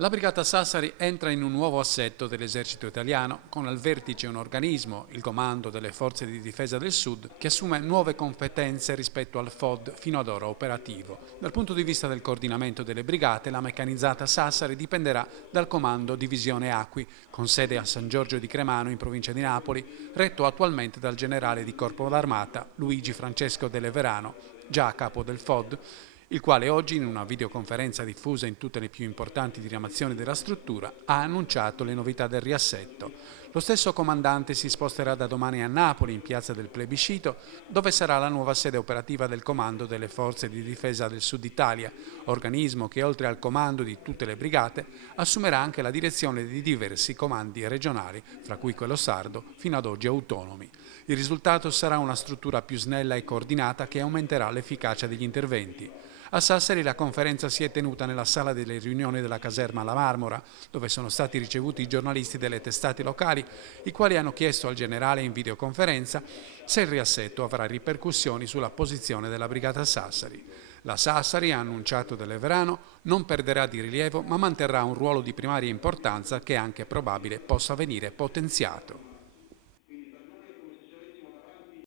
La Brigata Sassari entra in un nuovo assetto dell'esercito italiano, con al vertice un organismo, il Comando delle Forze di Difesa del Sud, che assume nuove competenze rispetto al FOD fino ad ora operativo. Dal punto di vista del coordinamento delle brigate, la meccanizzata Sassari dipenderà dal Comando Divisione Acqui, con sede a San Giorgio di Cremano in provincia di Napoli, retto attualmente dal generale di Corpo d'Armata Luigi Francesco Delle Verano, già a capo del FOD, il quale oggi, in una videoconferenza diffusa in tutte le più importanti diramazioni della struttura, ha annunciato le novità del riassetto. Lo stesso comandante si sposterà da domani a Napoli, in piazza del Plebiscito, dove sarà la nuova sede operativa del Comando delle Forze di Difesa del Sud Italia, organismo che oltre al comando di tutte le brigate assumerà anche la direzione di diversi comandi regionali, fra cui quello sardo, fino ad oggi autonomi. Il risultato sarà una struttura più snella e coordinata che aumenterà l'efficacia degli interventi. A Sassari la conferenza si è tenuta nella sala delle riunioni della caserma La Marmora, dove sono stati ricevuti i giornalisti delle testate locali, i quali hanno chiesto al generale in videoconferenza se il riassetto avrà ripercussioni sulla posizione della Brigata Sassari. La Sassari, ha annunciato Delle Verano, non perderà di rilievo, ma manterrà un ruolo di primaria importanza che è anche probabile possa venire potenziato.